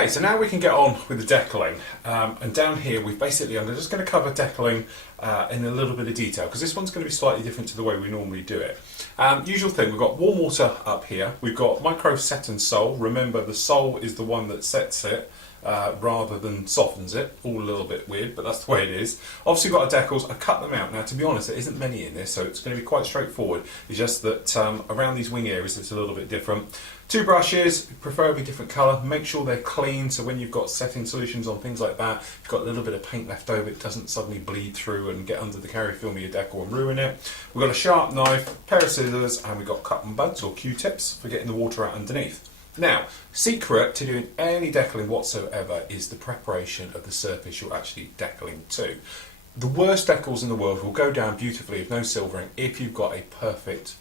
Okay, so now we can get on with the decaling. And down here, I'm just going to cover decaling in a little bit of detail, because this one's going to be slightly different to the way we normally do it. Usual thing, we've got warm water up here, we've got micro set and sole. Remember, the sole is the one that sets it rather than softens it. All a little bit weird, but that's the way it is. Obviously, we've got our decals. I cut them out. Now, to be honest, there isn't many in this, so it's going to be quite straightforward. It's just that around these wing areas, it's a little bit different. 2 brushes, preferably different colour. Make sure they're clean, so when you've got setting solutions on things like that, if you've got a little bit of paint left over, it doesn't suddenly bleed through and get under the carrier film of your decal and ruin it. We've got a sharp knife, pair of scissors, and we've got cotton buds or Q-tips for getting the water out underneath. Now, secret to doing any decaling whatsoever is the preparation of the surface you're actually decaling to. The worst decals in the world will go down beautifully with no silvering if you've got a perfect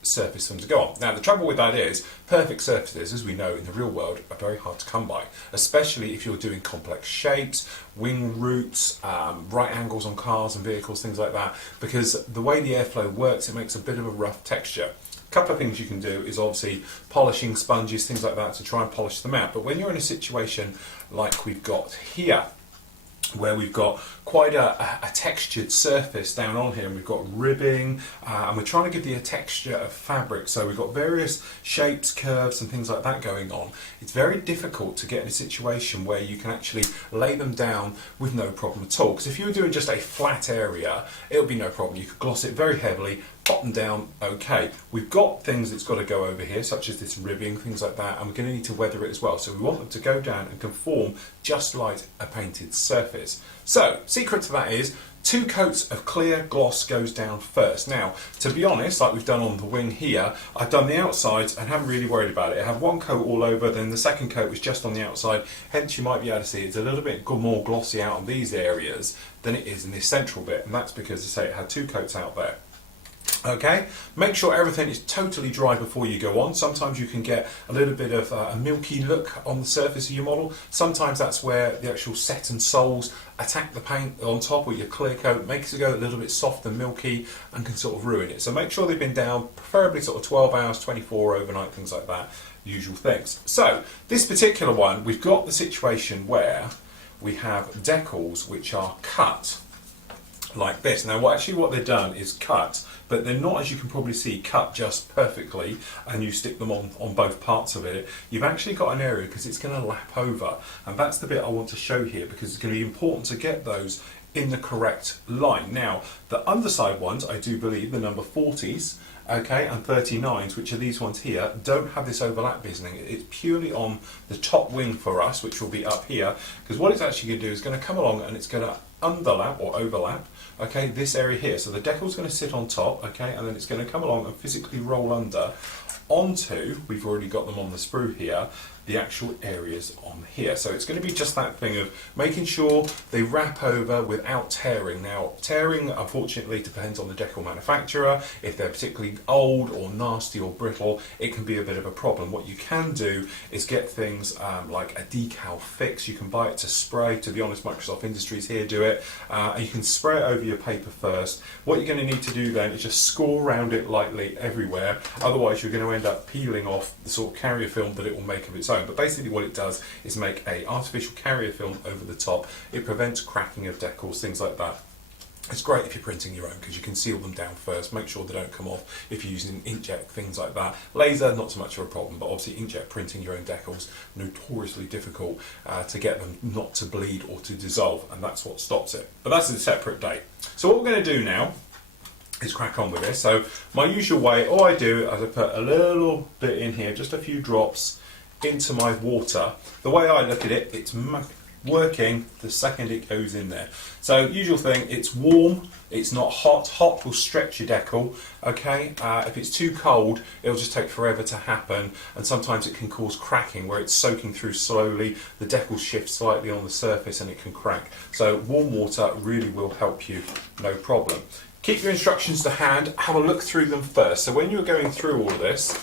surface for them to go on. Now, the trouble with that is perfect surfaces, as we know in the real world, are very hard to come by, especially if you're doing complex shapes, wing roots, right angles on cars and vehicles, things like that, because the way the airflow works, it makes a bit of a rough texture. A couple of things you can do is obviously polishing sponges, things like that, to try and polish them out. But when you're in a situation like we've got here, where we've got quite a textured surface down on here, and we've got ribbing, and we're trying to give the texture of fabric, so we've got various shapes, curves and things like that going on. It's very difficult to get in a situation where you can actually lay them down with no problem at all, because if you were doing just a flat area, it would be no problem. You could gloss it very heavily, pop them down, okay. We've got things that's got to go over here, such as this ribbing, things like that, and we're going to need to weather it as well, so we want them to go down and conform just like a painted surface. So, secret to that is 2 coats of clear gloss goes down first. Now, to be honest, like we've done on the wing here, I've done the outsides and haven't really worried about it. I have 1 coat all over, then the second coat was just on the outside, hence you might be able to see it's a little bit more glossy out on these areas than it is in this central bit, and that's because, as I say, it had 2 coats out there. Okay, make sure everything is totally dry before you go on. Sometimes you can get a little bit of a milky look on the surface of your model. Sometimes that's where the actual set and soles attack the paint on top, or your clear coat makes it go a little bit soft and milky and can sort of ruin it. So make sure they've been down, preferably sort of 12 hours, 24 overnight, things like that, usual things. So this particular one, we've got the situation where we have decals which are cut like this. Now, what they've done is cut, but they're not, as you can probably see, cut just perfectly and you stick them on both parts of it. You've actually got an area, because it's going to lap over, and that's the bit I want to show here, because it's going to be important to get those in the correct line. Now, the underside ones, I do believe, the number 40s, okay, and 39s, which are these ones here, don't have this overlap business. It's purely on the top wing for us, which will be up here, because what it's actually going to do is going to come along and it's going to underlap or overlap, okay, this area here. So the decal's going to sit on top, okay, and then it's going to come along and physically roll under onto, we've already got them on the sprue here, the actual areas on here. So it's going to be just that thing of making sure they wrap over without tearing. Now, tearing, unfortunately, depends on the decal manufacturer. If they're particularly old or nasty or brittle, it can be a bit of a problem. What you can do is get things like a decal fix. You can buy it to spray. To be honest, Microsoft Industries here do it. And you can spray it over your paper first. What you're going to need to do then is just score around it lightly everywhere. Otherwise, you're going to end up peeling off the sort of carrier film that it will make of its own. But basically what it does is make an artificial carrier film over the top. It prevents cracking of decals, things like that. It's great if you're printing your own, because you can seal them down first, make sure they don't come off if you're using inkjet, things like that. Laser, not so much of a problem, but obviously inkjet printing your own decals, notoriously difficult to get them not to bleed or to dissolve, and that's what stops it. But that's a separate day. So what we're going to do now is crack on with this. So my usual way, all I do is I put a little bit in here, just a few drops into my water. The way I look at it, it's working the second it goes in there. So usual thing, it's warm, it's not hot. Hot will stretch your decal, okay? If it's too cold, it'll just take forever to happen, and sometimes it can cause cracking where it's soaking through slowly, the decal shifts slightly on the surface and it can crack. So warm water really will help you, no problem. Keep your instructions to hand, have a look through them first. So when you're going through all of this,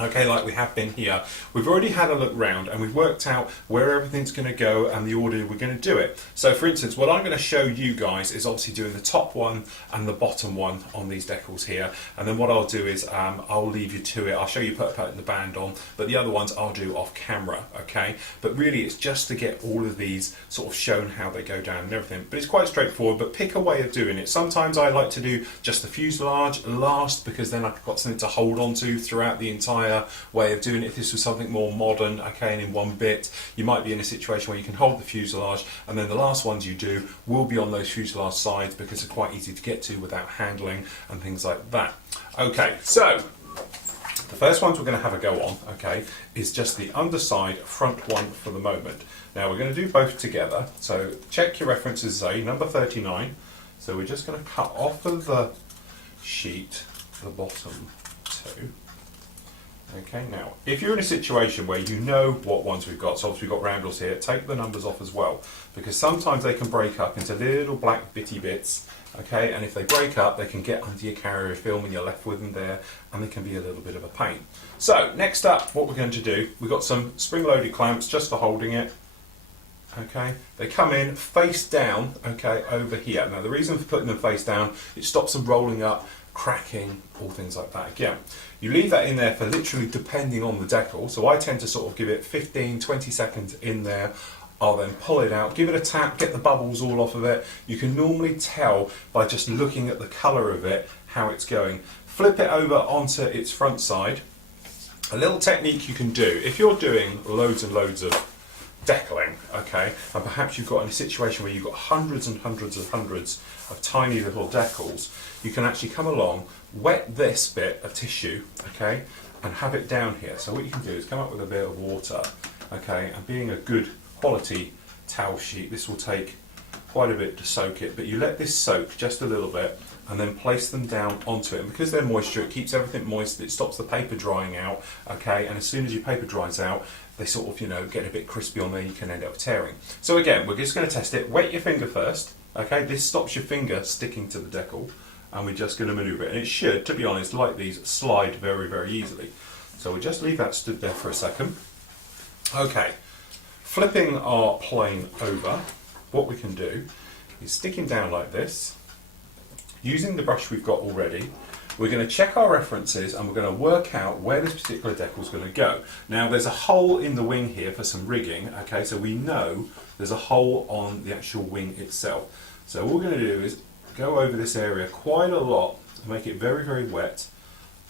okay, like we have been here. We've already had a look round and we've worked out where everything's going to go and the order we're going to do it. So for instance, what I'm going to show you guys is obviously doing the top one and the bottom one on these decals here, and then what I'll do is I'll leave you to it. I'll show you putting the band on, but the other ones I'll do off camera, okay? But really it's just to get all of these sort of shown how they go down and everything. But it's quite straightforward, but pick a way of doing it. Sometimes I like to do just the fuselage last, because then I've got something to hold on to throughout the entire way of doing it. If this was something more modern, okay, and in one bit, you might be in a situation where you can hold the fuselage, and then the last ones you do will be on those fuselage sides because they're quite easy to get to without handling and things like that. Okay, so the first ones we're going to have a go on, okay, is just the underside front one for the moment. Now we're going to do both together, so check your references, say number 39. So we're just going to cut off of the sheet the bottom two. Okay, now, if you're in a situation where you know what ones we've got, so obviously we've got roundels here, take the numbers off as well, because sometimes they can break up into little black bitty bits, okay, and if they break up, they can get under your carrier film and you're left with them there, and they can be a little bit of a pain. So, next up, what we're going to do, we've got some spring-loaded clamps just for holding it, okay, they come in face down, okay, over here. Now, the reason for putting them face down, it stops them rolling up, cracking, all things like that. Again, you leave that in there for literally depending on the decal, so I tend to sort of give it 15-20 seconds in there. I'll then pull it out, give it a tap, get the bubbles all off of it. You can normally tell by just looking at the colour of it how it's going. Flip it over onto its front side. A little technique you can do if you're doing loads and loads of decaling, okay, and perhaps you've got in a situation where you've got hundreds and hundreds and hundreds of tiny little decals, you can actually come along, wet this bit of tissue, okay, and have it down here. So what you can do is come up with a bit of water, okay, and being a good quality towel sheet, this will take quite a bit to soak it, but you let this soak just a little bit and then place them down onto it, and because they're moisture, it keeps everything moist, it stops the paper drying out, okay, and as soon as your paper dries out, they sort of, you know, get a bit crispy on there, you can end up tearing. So again, we're just going to test it. Wet your finger first, okay, this stops your finger sticking to the decal, and we're just going to manoeuvre it, and it should, to be honest, like these, slide very, very easily. So we'll just leave that stood there for a second. Okay, flipping our plane over, what we can do is sticking down like this, using the brush we've got already, we're going to check our references and we're going to work out where this particular decal is going to go. Now there's a hole in the wing here for some rigging, okay, so we know there's a hole on the actual wing itself. So what we're going to do is go over this area quite a lot and make it very, very wet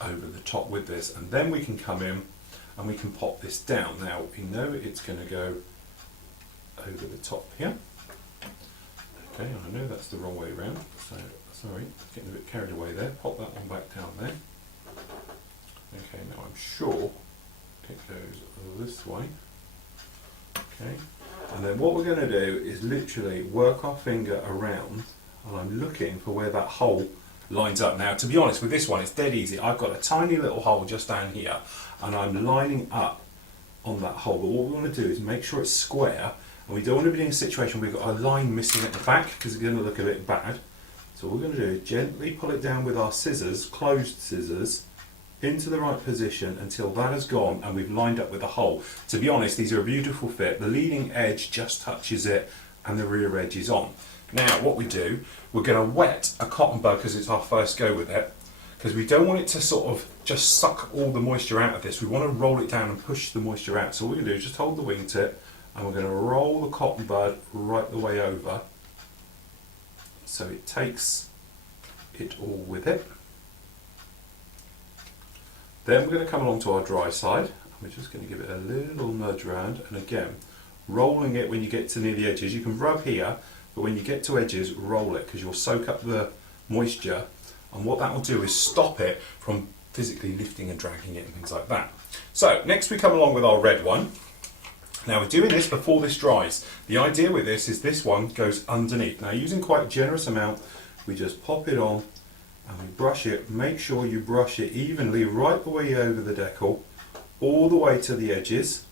over the top with this, and then we can come in and we can pop this down. Now we know it's going to go over the top here. Okay, I know that's the wrong way around, so sorry, getting a bit carried away there. Pop that one back down there. Okay, now I'm sure it goes this way. Okay, and then what we're going to do is literally work our finger around, and I'm looking for where that hole lines up. Now, to be honest, with this one, it's dead easy. I've got a tiny little hole just down here, and I'm lining up on that hole. But what we want to do is make sure it's square, and we don't want to be in a situation where we've got a line missing at the back because it's going to look a bit bad. So what we're going to do is gently pull it down with our scissors, closed scissors, into the right position until that has gone and we've lined up with the hole. To be honest, these are a beautiful fit. The leading edge just touches it and the rear edge is on. Now what we do, we're going to wet a cotton bud because it's our first go with it, because we don't want it to sort of just suck all the moisture out of this. We want to roll it down and push the moisture out. So what we're going to do is just hold the wingtip and we're going to roll the cotton bud right the way over so it takes it all with it. Then we're going to come along to our dry side, and we're just going to give it a little nudge round, and again, rolling it when you get to near the edges. You can rub here, but when you get to edges, roll it, because you'll soak up the moisture, and what that will do is stop it from physically lifting and dragging it and things like that. So, next we come along with our red one. Now we're doing this before this dries. The idea with this is this one goes underneath. Now using quite a generous amount, we just pop it on, and we brush it. Make sure you brush it evenly right the way over the decal, all the way to the edges.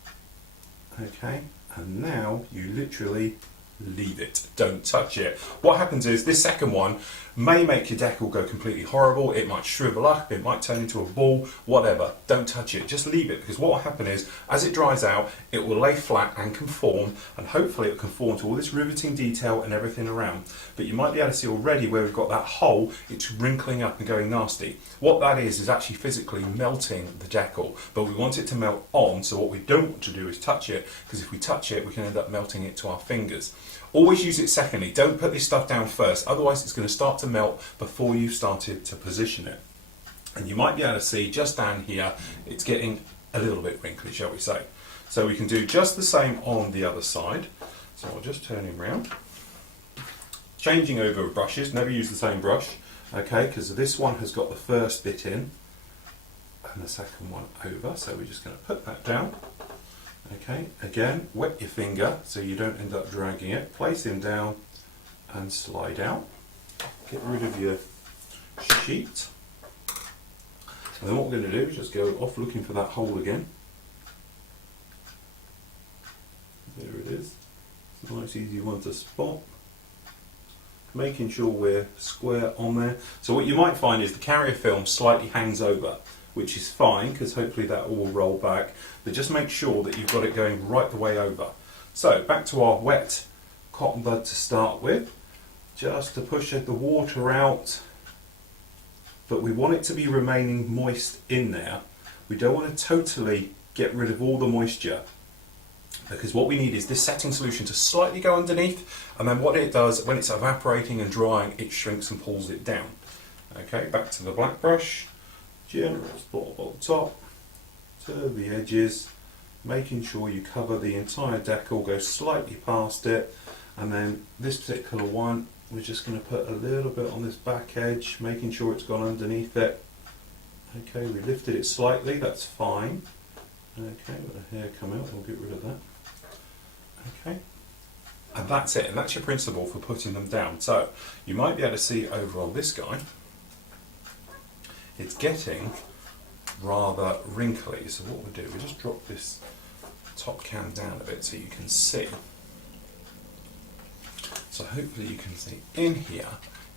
Okay, and now you literally leave it. Don't touch it. What happens is this second one, may make your decal go completely horrible. It might shrivel up, it might turn into a ball, whatever. Don't touch it, just leave it, because what will happen is, as it dries out, it will lay flat and conform, and hopefully it will conform to all this riveting detail and everything around. But you might be able to see already where we've got that hole, it's wrinkling up and going nasty. What that is actually physically melting the decal, but we want it to melt on, so what we don't want to do is touch it, because if we touch it, we can end up melting it to our fingers. Always use it secondly. Don't put this stuff down first, otherwise it's going to start to melt before you've started to position it. And you might be able to see just down here, it's getting a little bit wrinkly, shall we say. So we can do just the same on the other side. So I'll just turn him round. Changing over brushes, never use the same brush, okay, because this one has got the first bit in and the second one over, so we're just going to put that down. Okay, again, wet your finger so you don't end up dragging it. Place him down and slide out. Get rid of your sheet. And then what we're going to do is just go off looking for that hole again. There it is. It's a nice easy one to spot. Making sure we're square on there. So what you might find is the carrier film slightly hangs over, which is fine because hopefully that will roll back, but just make sure that you've got it going right the way over. So back to our wet cotton bud to start with, just to push the water out, but we want it to be remaining moist in there. We don't want to totally get rid of all the moisture, because what we need is this setting solution to slightly go underneath, and then what it does when it's evaporating and drying, it shrinks and pulls it down. Okay, back to the black brush. General spot on top, to the edges, making sure you cover the entire decal, go slightly past it, and then this particular one, we're just going to put a little bit on this back edge, making sure it's gone underneath it. Okay, we lifted it slightly, that's fine. Okay, let the hair come out, we'll get rid of that. Okay, and that's it, and that's your principle for putting them down. So, you might be able to see over on this guy, it's getting rather wrinkly, so what we'll do, we'll just drop this top cam down a bit so you can see. So hopefully you can see in here,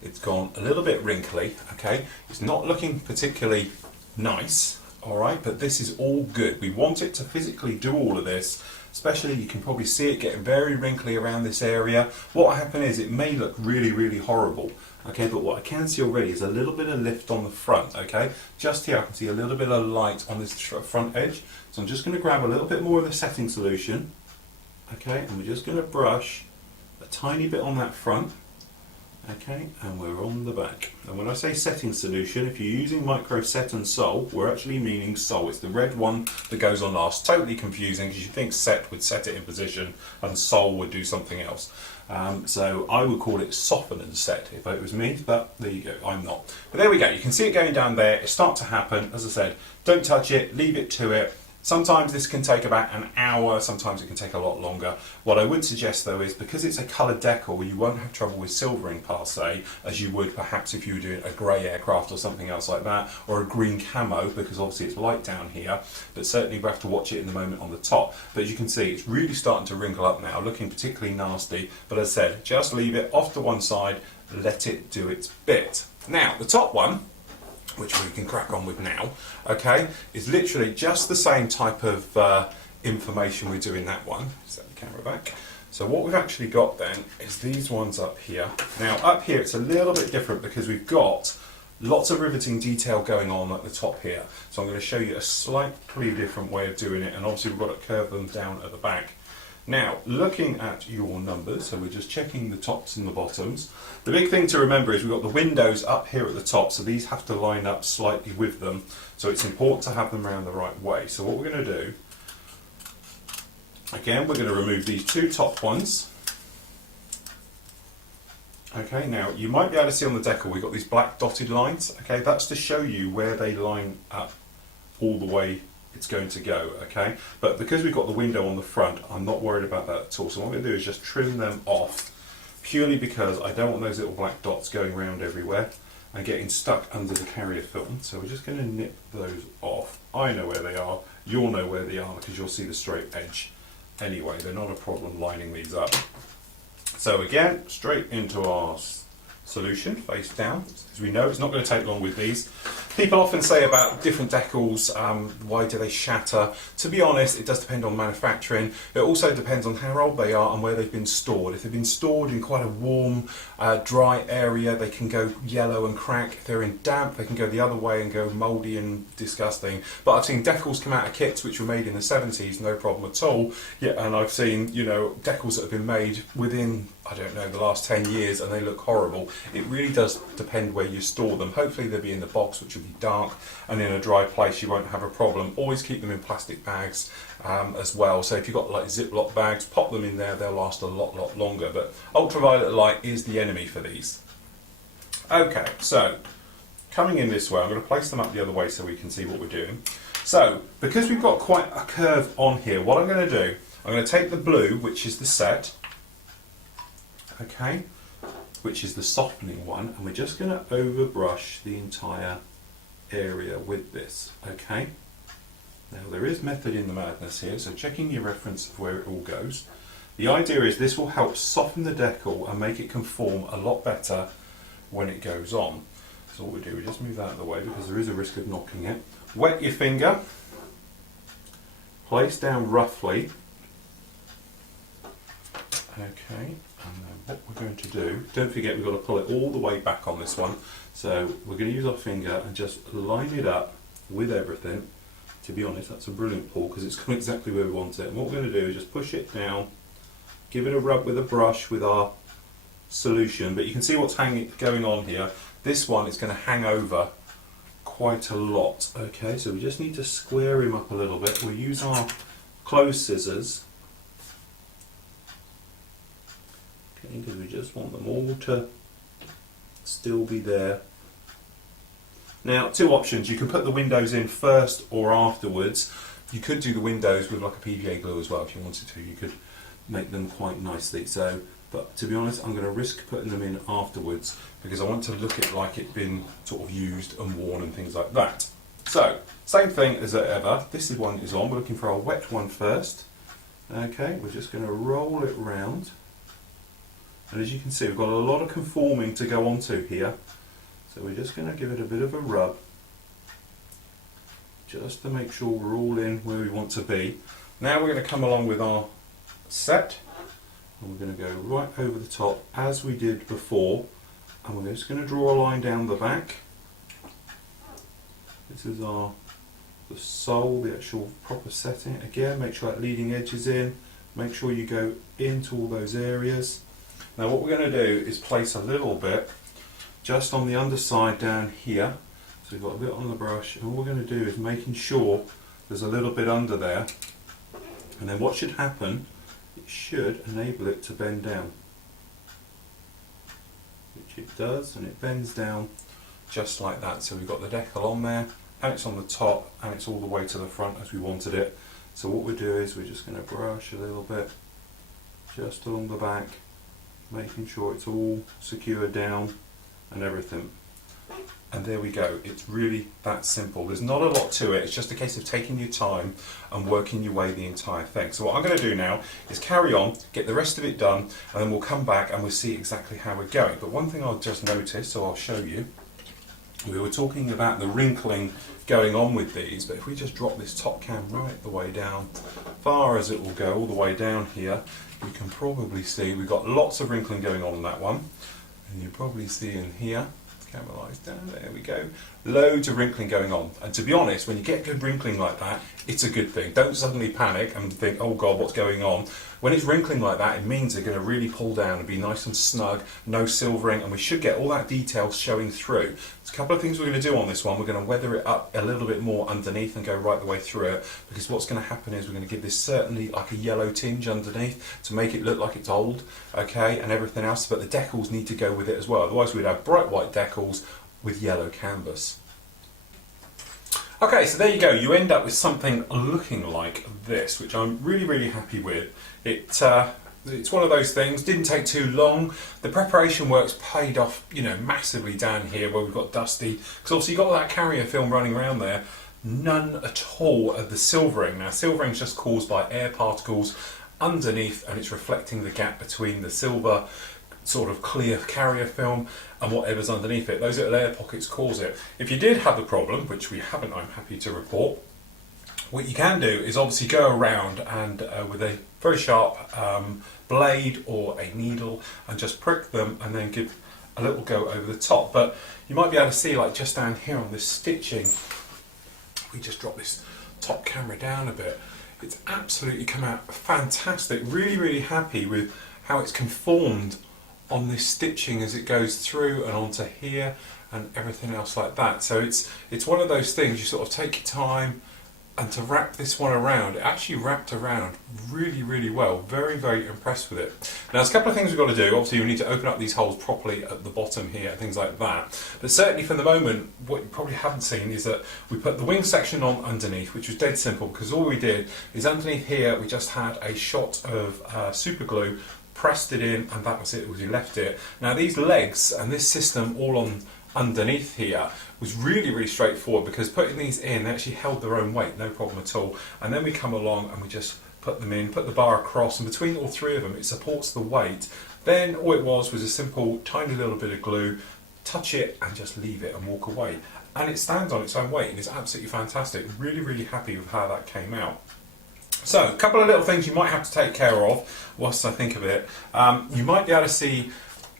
it's gone a little bit wrinkly, okay? It's not looking particularly nice, alright, but this is all good. We want it to physically do all of this, especially you can probably see it getting very wrinkly around this area. What will happen is it may look really, really horrible. Okay, but what I can see already is a little bit of lift on the front, okay? Just here I can see a little bit of light on this front edge. So I'm just going to grab a little bit more of the setting solution, okay? And we're just going to brush a tiny bit on that front, okay? And we're on the back. And when I say setting solution, if you're using Micro Set and Sol, we're actually meaning Sol. It's the red one that goes on last. Totally confusing because you think Set would set it in position and Sol would do something else. So I would call it soften and set if it was me, but there you go, I'm not. But there we go, you can see it going down there, it starts to happen. As I said, don't touch it, leave it to it. Sometimes this can take about an hour, sometimes it can take a lot longer. What I would suggest though is, because it's a coloured decal, you won't have trouble with silvering per se, as you would perhaps if you were doing a grey aircraft or something else like that, or a green camo, because obviously it's light down here, but certainly we have to watch it in the moment on the top. But as you can see, it's really starting to wrinkle up now, looking particularly nasty, but as I said, just leave it off to one side, let it do its bit. Now, the top one, which we can crack on with now, okay, is literally just the same type of information we do in that one. Set the camera back. So what we've actually got then is these ones up here. Now up here it's a little bit different because we've got lots of riveting detail going on at the top here. So I'm going to show you a slightly different way of doing it, and obviously we've got to curve them down at the back. Now, looking at your numbers, so we're just checking the tops and the bottoms. The big thing to remember is we've got the windows up here at the top, so these have to line up slightly with them. So it's important to have them around the right way. So what we're going to do, again, we're going to remove these two top ones. Okay, now you might be able to see on the decal we've got these black dotted lines. Okay, that's to show you where they line up all the way it's going to go, okay? But because we've got the window on the front, I'm not worried about that at all. So what I'm going to do is just trim them off, purely because I don't want those little black dots going around everywhere and getting stuck under the carrier film. So we're just going to nip those off. I know where they are, you'll know where they are because you'll see the straight edge anyway. They're not a problem lining these up. So again, straight into our solution face down. As we know, it's not going to take long with these. People often say about different decals, why do they shatter? To be honest, it does depend on manufacturing. It also depends on how old they are and where they've been stored. If they've been stored in quite a warm, dry area, they can go yellow and crack. If they're in damp, they can go the other way and go mouldy and disgusting. But I've seen decals come out of kits which were made in the 70s, no problem at all. Yeah, and I've seen, you know, decals that have been made within, I don't know, the last 10 years and they look horrible. It really does depend where you store them. Hopefully they'll be in the box, which will be dark, and in a dry place you won't have a problem. Always keep them in plastic bags as well. So if you've got like Ziploc bags, pop them in there, they'll last a lot longer. But ultraviolet light is the enemy for these. Okay, so coming in this way, I'm going to place them up the other way so we can see what we're doing. So because we've got quite a curve on here, what I'm going to do, I'm going to take the blue, which is the set, okay, which is the softening one, and we're just going to overbrush the entire area with this, okay? Now there is method in the madness here, so checking your reference of where it all goes. The idea is this will help soften the decal and make it conform a lot better when it goes on. So what we do, we just move that out of the way because there is a risk of knocking it. Wet your finger, place down roughly, okay, and then what we're going to do, don't forget we've got to pull it all the way back on this one, so we're going to use our finger and just line it up with everything. To be honest, that's a brilliant pull because it's come exactly where we want it. And what we're going to do is just push it down, give it a rub with a brush with our solution, but you can see what's going on here. This one is going to hang over quite a lot, okay, so we just need to square him up a little bit. We'll use our clothes scissors, okay, because we just want them all to still be there. Now, two options, you can put the windows in first or afterwards. You could do the windows with like a PVA glue as well if you wanted to. You could make them quite nicely. So, but to be honest, I'm going to risk putting them in afterwards because I want to look at like it been sort of used and worn and things like that. So, same thing as ever. This one is on. We're looking for our wet one first. Okay, we're just going to roll it round. And as you can see, we've got a lot of conforming to go onto here. So we're just going to give it a bit of a rub, just to make sure we're all in where we want to be. Now we're going to come along with our set, and we're going to go right over the top as we did before, and we're just going to draw a line down the back. This is the sole, the actual proper setting. Again, make sure that leading edge is in, make sure you go into all those areas. Now what we're going to do is place a little bit just on the underside down here. So we've got a bit on the brush, and all we're going to do is making sure there's a little bit under there, and then what should happen, it should enable it to bend down, which it does, and it bends down just like that. So we've got the decal on there, and it's on the top, and it's all the way to the front as we wanted it. So what we do is we're just going to brush a little bit just along the back, making sure it's all secured down and everything, and there we go. It's really that simple. There's not a lot to it. It's just a case of taking your time and working your way the entire thing. So what I'm going to do now is carry on, get the rest of it done, and then we'll come back and we'll see exactly how we're going. But one thing I'll just notice, so I'll show you, we were talking about the wrinkling going on with these, but if we just drop this top cam right the way down, far as it will go, all the way down here, you can probably see we've got lots of wrinkling going on that one. And you probably see in here, camera lies down, there we go, loads of wrinkling going on. And to be honest, when you get good wrinkling like that, it's a good thing. Don't suddenly panic and think, oh God, what's going on? When it's wrinkling like that, it means they're going to really pull down and be nice and snug, no silvering, and we should get all that detail showing through. There's a couple of things we're going to do on this one. We're going to weather it up a little bit more underneath and go right the way through it, because what's going to happen is we're going to give this certainly like a yellow tinge underneath to make it look like it's old, okay, and everything else, but the decals need to go with it as well. Otherwise we'd have bright white decals with yellow canvas. Okay, so there you go. You end up with something looking like this, which I'm really happy with. It's one of those things, didn't take too long. The preparation work's paid off, you know, massively down here where we've got dusty, because obviously you've got that carrier film running around there. None at all of the silvering. Now silvering is just caused by air particles underneath, and it's reflecting the gap between the silver sort of clear carrier film and whatever's underneath it. Those little air pockets cause it. If you did have the problem, which we haven't, I'm happy to report, what you can do is obviously go around and with a very sharp blade or a needle and just prick them and then give a little go over the top. But you might be able to see, like just down here on this stitching, we just drop this top camera down a bit, it's absolutely come out fantastic. Really, really happy with how it's conformed on this stitching as it goes through and onto here and everything else like that. So it's one of those things you sort of take your time, and to wrap this one around, it actually wrapped around really, really well. Very, very impressed with it. Now there's a couple of things we've got to do. Obviously we need to open up these holes properly at the bottom here, things like that. But certainly for the moment, what you probably haven't seen is that we put the wing section on underneath, which was dead simple, because all we did is underneath here we just had a shot of super glue, pressed it in, and that was it, we left it. Now these legs and this system all on underneath here was really, really straightforward, because putting these in, they actually held their own weight, no problem at all. And then we come along and we just put them in, put the bar across, and between all three of them it supports the weight. Then all it was a simple tiny little bit of glue, touch it and just leave it and walk away. And it stands on its own weight and it's absolutely fantastic. Really, really happy with how that came out. So, a couple of little things you might have to take care of whilst I think of it. You might be able to see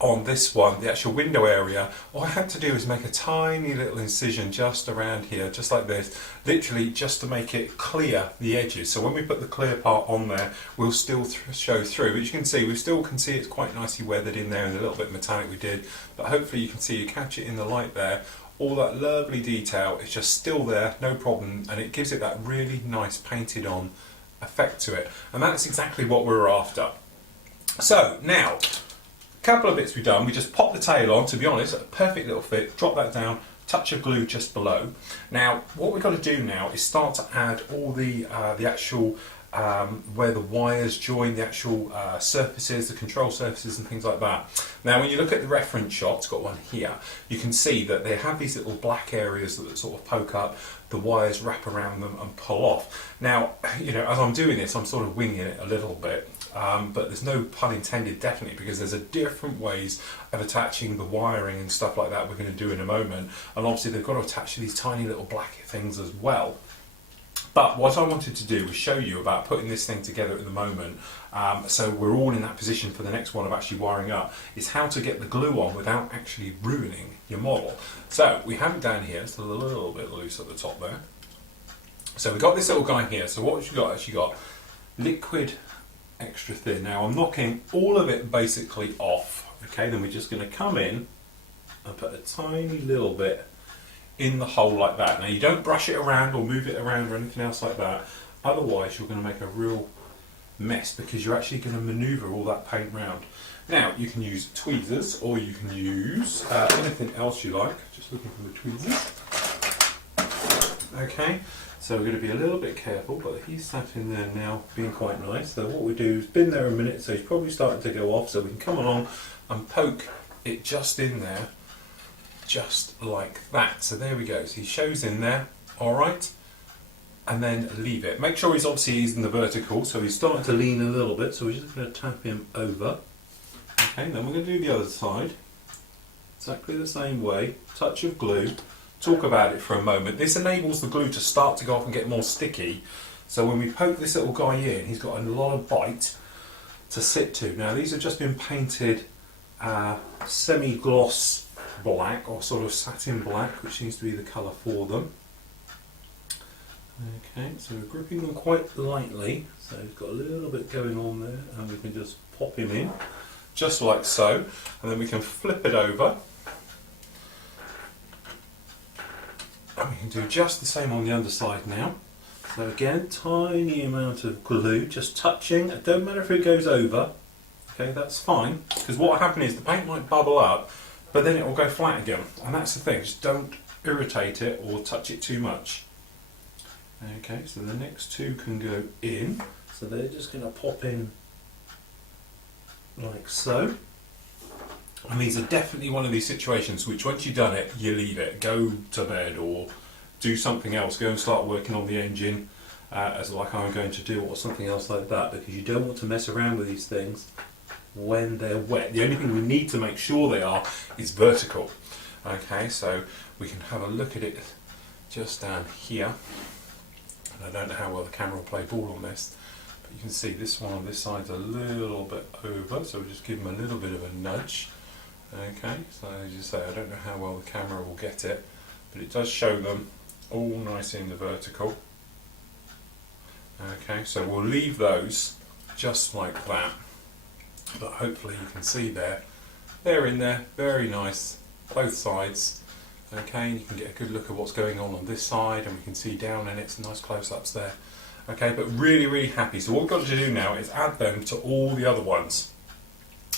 on this one, the actual window area, all I had to do is make a tiny little incision just around here, just like this, literally just to make it clear the edges. So when we put the clear part on there, we'll still show through. But you can see, we still can see it's quite nicely weathered in there, and a little bit metallic we did. But hopefully you can see, you catch it in the light there, all that lovely detail is just still there, no problem, and it gives it that really nice painted on effect to it. And that's exactly what we were after. So now, couple of bits we've done. We just popped the tail on, to be honest, a perfect little fit, drop that down, touch of glue just below. Now what we've got to do now is start to add all the actual where the wires join the actual surfaces, the control surfaces and things like that. Now when you look at the reference shot, it's got one here, you can see that they have these little black areas that sort of poke up, the wires wrap around them and pull off. Now, you know, as I'm doing this, I'm sort of winging it a little bit. But there's no pun intended, definitely, because there's a different ways of attaching the wiring and stuff like that we're going to do in a moment. And obviously they've got to attach to these tiny little black things as well. But what I wanted to do was show you about putting this thing together at the moment, so we're all in that position for the next one of actually wiring up, is how to get the glue on without actually ruining your model. So we have it down here, it's a little bit loose at the top there. So we've got this little guy here, so what you got, actually got liquid extra thin. Now I'm knocking all of it basically off, okay, then we're just going to come in and put a tiny little bit in the hole like that. Now you don't brush it around or move it around or anything else like that, otherwise you're going to make a real mess, because you're actually going to manoeuvre all that paint round. Now you can use tweezers or you can use anything else you like, just looking for the tweezers. Okay, so we're going to be a little bit careful, but he's sat in there now being quite nice. So what we do is been there a minute, so he's probably starting to go off, so we can come along and poke it just in there, just like that. So there we go, so he shows in there, alright, and then leave it. Make sure he's in the vertical, so he's starting to lean a little bit, so we're just going to tap him over. Okay, then we're going to do the other side, exactly the same way, touch of glue. Talk about it for a moment. This enables the glue to start to go off and get more sticky, so when we poke this little guy in, he's got a lot of bite to sit to. Now these have just been painted semi-gloss black, or sort of satin black, which seems to be the colour for them. Okay, so we're gripping them quite lightly, so he's got a little bit going on there, and we can just pop him in, just like so, and then we can flip it over. And we can do just the same on the underside now. So again, tiny amount of glue, just touching. It don't matter if it goes over. Okay, that's fine, because what will happen is the paint might bubble up, but then it will go flat again. And that's the thing, just don't irritate it or touch it too much. Okay, so the next two can go in. So they're just going to pop in like so. And these are definitely one of these situations which once you've done it, you leave it, go to bed or do something else, go and start working on the engine as like I'm going to do, or something else like that, because you don't want to mess around with these things. when they're wet. The only thing we need to make sure they are is vertical. Okay, so we can have a look at it just down here. And I don't know how well the camera will play ball on this, but you can see this one on this side's a little bit over, so we'll just give them a little bit of a nudge. Okay, so as you say, I don't know how well the camera will get it, but it does show them all nicely in the vertical. Okay, so we'll leave those just like that, but hopefully you can see they're in there, very nice, both sides. Okay, and you can get a good look at what's going on this side, and we can see down in it, some nice close-ups there. Okay, but really, really happy. So what we've got to do now is add them to all the other ones.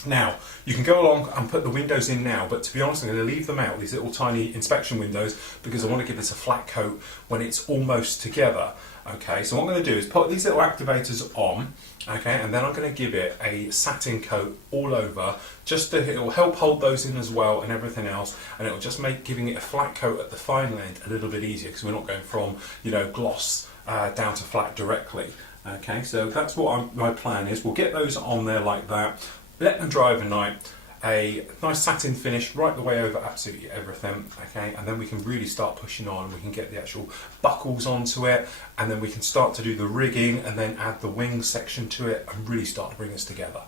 Now, you can go along and put the windows in now, but to be honest, I'm going to leave them out, these little tiny inspection windows, because I want to give this a flat coat when it's almost together. Okay, so what I'm going to do is put these little activators on, okay, and then I'm going to give it a satin coat all over, just to, it'll help hold those in as well and everything else, and it'll just make giving it a flat coat at the final end a little bit easier, because we're not going from, you know, gloss down to flat directly. Okay, so that's what my plan is. We'll get those on there like that. Let them dry overnight, a nice satin finish right the way over absolutely everything, okay, and then we can really start pushing on. We can get the actual buckles onto it, and then we can start to do the rigging and then add the wing section to it and really start to bring this together.